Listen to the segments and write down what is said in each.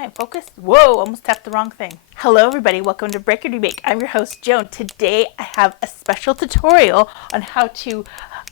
Am I in focus? Whoa, almost tapped the wrong thing. Hello everybody, welcome to Break Remake. I'm your host Joan. Today I have a special tutorial on how to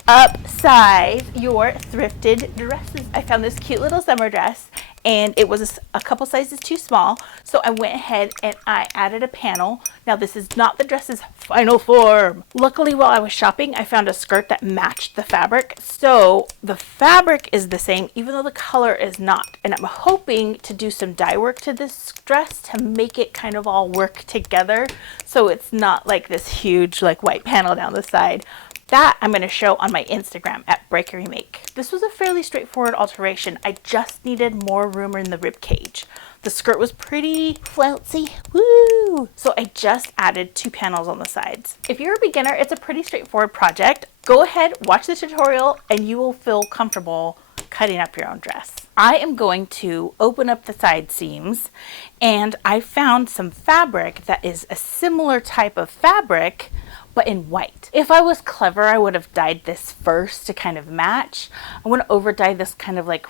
upsize your thrifted dresses. I found this cute little summer dress and it was a couple sizes too small, so I went ahead and I added a panel. Now this is not the dress's final form. Luckily, while I was shopping, I found a skirt that matched the fabric, so the fabric is the same even though the color is not, and I'm hoping to do some dye work to this dress to make it kind of all work together so it's not like this huge like white panel down the side. That I'm going to show on my Instagram at Break Remake. This was a fairly straightforward alteration. I just needed more room in the rib cage. The skirt was pretty flouncy, woo! So I just added 2 panels on the sides. If you're a beginner, it's a pretty straightforward project. Go ahead, watch the tutorial, and you will feel comfortable cutting up your own dress. I am going to open up the side seams, and I found some fabric that is a similar type of fabric but in white. If I was clever, I would have dyed this first to kind of match. I want to over dye this kind of like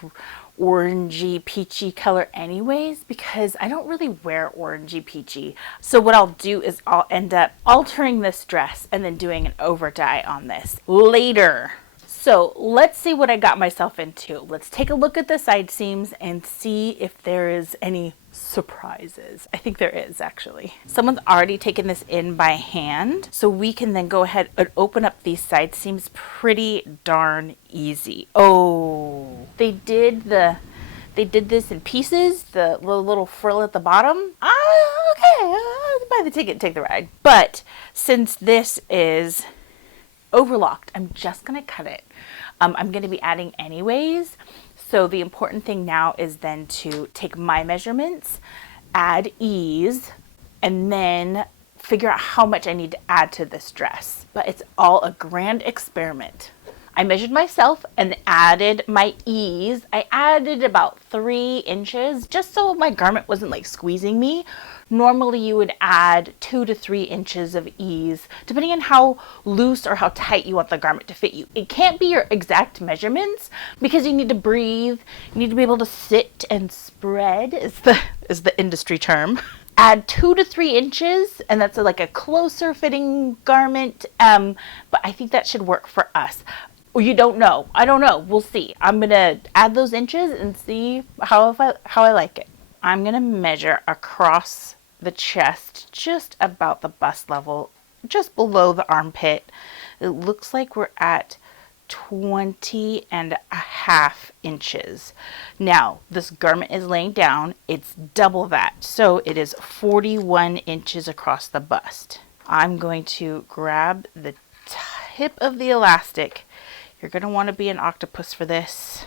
orangey peachy color anyways because I don't really wear orangey peachy. So what I'll do is I'll end up altering this dress and then doing an over dye on this later. So let's see what I got myself into. Let's take a look at the side seams and see if there is any surprises. I think there is actually. Someone's already taken this in by hand, so we can then go ahead and open up these side seams pretty darn easy. Oh, they did this in pieces, the little frill at the bottom. Okay, buy the ticket, take the ride. But since this is overlocked, I'm just gonna cut it. I'm gonna be adding anyways, so the important thing now is then to take my measurements, add ease, and then figure out how much I need to add to this dress. But it's all a grand experiment. I measured myself and added my ease. I added about 3 inches just so my garment wasn't like squeezing me. Normally you would add 2 to 3 inches of ease depending on how loose or how tight you want the garment to fit you. It can't be your exact measurements because you need to breathe. You need to be able to sit and spread is the industry term. Add 2 to 3 inches, and that's like a closer fitting garment. But I think that should work for us. Well, you don't know. I don't know. We'll see. I'm gonna add those inches and see how I like it. I'm gonna measure across the chest, just about the bust level, just below the armpit. It looks like we're at 20.5 inches. Now, this garment is laying down. It's double that, so it is 41 inches across the bust. I'm going to grab the tip of the elastic. You're going to want to be an octopus for this.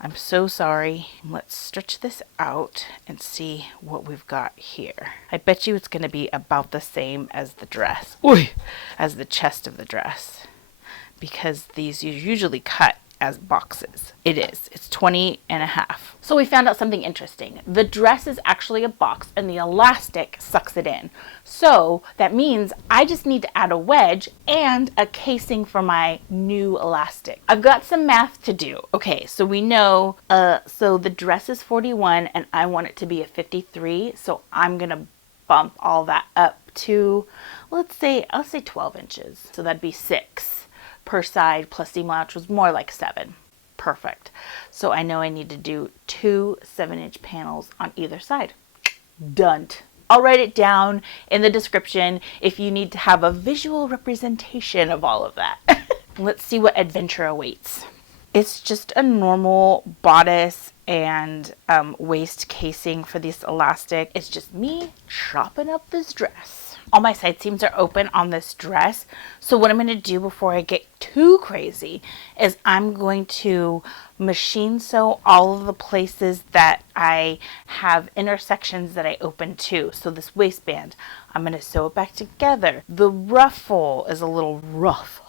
I'm so sorry. Let's stretch this out and see what we've got here. I bet you it's going to be about the same as the dress, as the chest of the dress, because these usually cut as boxes. It is. It's 20.5. So we found out something interesting. The dress is actually a box and the elastic sucks it in. So that means I just need to add a wedge and a casing for my new elastic. I've got some math to do. Okay, so we know, so the dress is 41 and I want it to be a 53. So I'm going to bump all that up to, I'll say 12 inches. So that'd be 6 per side plus seam allowance, which was more like 7. Perfect. So I know I need to do 2 7-inch panels on either side. Done. I'll write it down in the description if you need to have a visual representation of all of that. Let's see what adventure awaits. It's just a normal bodice and waist casing for this elastic. It's just me chopping up this dress. All my side seams are open on this dress. So what I'm going to do before I get too crazy is I'm going to machine sew all of the places that I have intersections that I open to. So this waistband, I'm going to sew it back together. The ruffle is a little rough.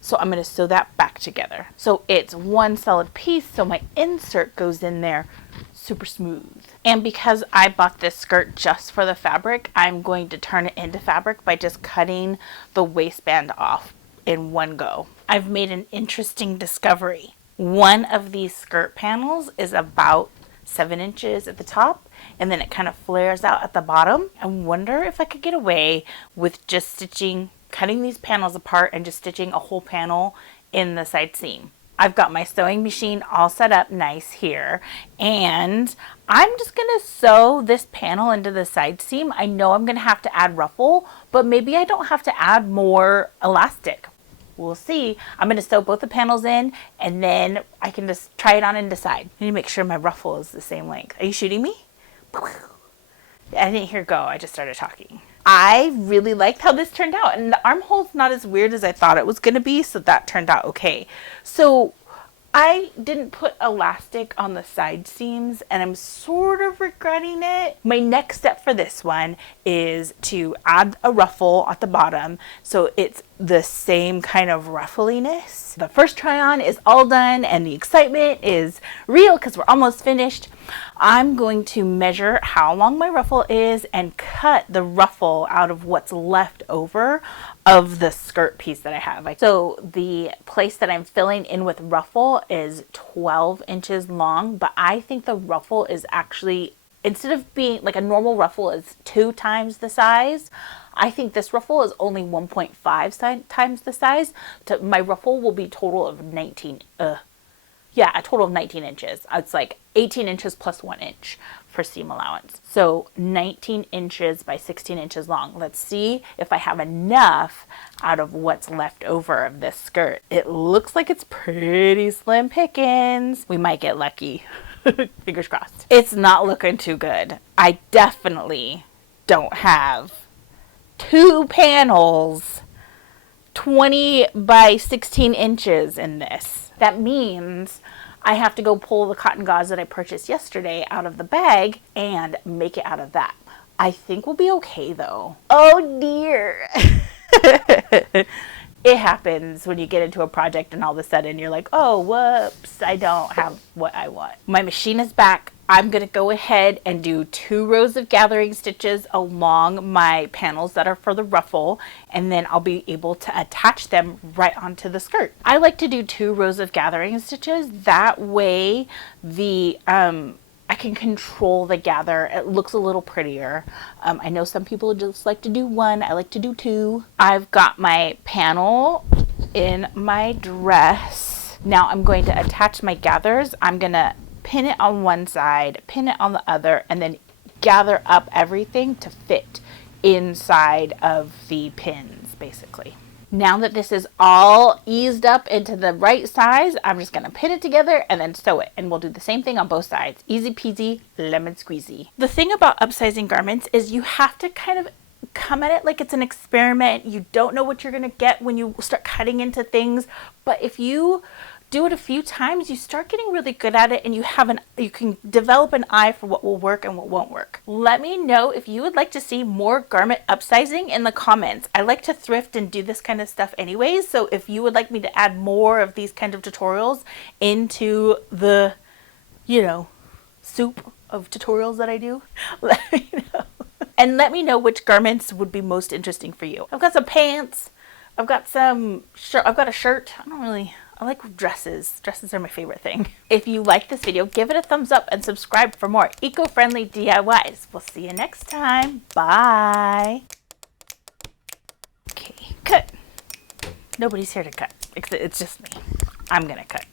So I'm going to sew that back together. So it's one solid piece. So my insert goes in there super smooth. And because I bought this skirt just for the fabric, I'm going to turn it into fabric by just cutting the waistband off in one go. I've made an interesting discovery. One of these skirt panels is about 7 inches at the top, and then it kind of flares out at the bottom. I wonder if I could get away with just stitching, cutting these panels apart and just stitching a whole panel in the side seam. I've got my sewing machine all set up nice here, and I'm just gonna sew this panel into the side seam. I know I'm gonna have to add ruffle, but maybe I don't have to add more elastic. We'll see. I'm gonna sew both the panels in, and then I can just try it on and decide. I need to make sure my ruffle is the same length. Are you shooting me? I didn't hear go, I just started talking. I really liked how this turned out, and the armhole's not as weird as I thought it was going to be, so that turned out okay. So I didn't put elastic on the side seams, and I'm sort of regretting it. My next step for this one is to add a ruffle at the bottom so it's the same kind of ruffliness. The first try on is all done and the excitement is real because we're almost finished. I'm going to measure how long my ruffle is and cut the ruffle out of what's left over of the skirt piece that I have. So the place that I'm filling in with ruffle is 12 inches long, but I think the ruffle is actually, instead of being like a normal ruffle is 2 times the size, I think this ruffle is only 1.5 times the size. So my ruffle will be total of 19, a total of 19 inches. It's like 18 inches plus 1 inch for seam allowance. So 19 inches by 16 inches long. Let's see if I have enough out of what's left over of this skirt. It looks like it's pretty slim pickings. We might get lucky. Fingers crossed. It's not looking too good. I definitely don't have 2 panels 20 by 16 inches in this. That means I have to go pull the cotton gauze that I purchased yesterday out of the bag and make it out of that. I think we'll be okay though. Oh dear. It happens when you get into a project and all of a sudden you're like, oh, whoops, I don't have what I want. My machine is back. I'm going to go ahead and do 2 rows of gathering stitches along my panels that are for the ruffle, and then I'll be able to attach them right onto the skirt. I like to do 2 rows of gathering stitches. That way I can control the gather. It looks a little prettier. I know some people just like to do 1. I like to do 2. I've got my panel in my dress. Now I'm going to attach my gathers. I'm going to pin it on one side, pin it on the other, and then gather up everything to fit inside of the pins, basically. Now that this is all eased up into the right size, I'm just going to pin it together and then sew it. And we'll do the same thing on both sides. Easy peasy, lemon squeezy. The thing about upsizing garments is you have to kind of come at it like it's an experiment. You don't know what you're going to get when you start cutting into things. But if you do it a few times, you start getting really good at it, and you can develop an eye for what will work and what won't work. Let me know if you would like to see more garment upsizing in the comments. I like to thrift and do this kind of stuff anyways, so if you would like me to add more of these kind of tutorials into the, soup of tutorials that I do, let me know. And let me know which garments would be most interesting for you. I've got some pants. I've got a shirt. I like dresses. Dresses are my favorite thing. If you like this video, give it a thumbs up and subscribe for more eco-friendly DIYs. We'll see you next time. Bye. Okay, cut. Nobody's here to cut. It's just me. I'm gonna cut.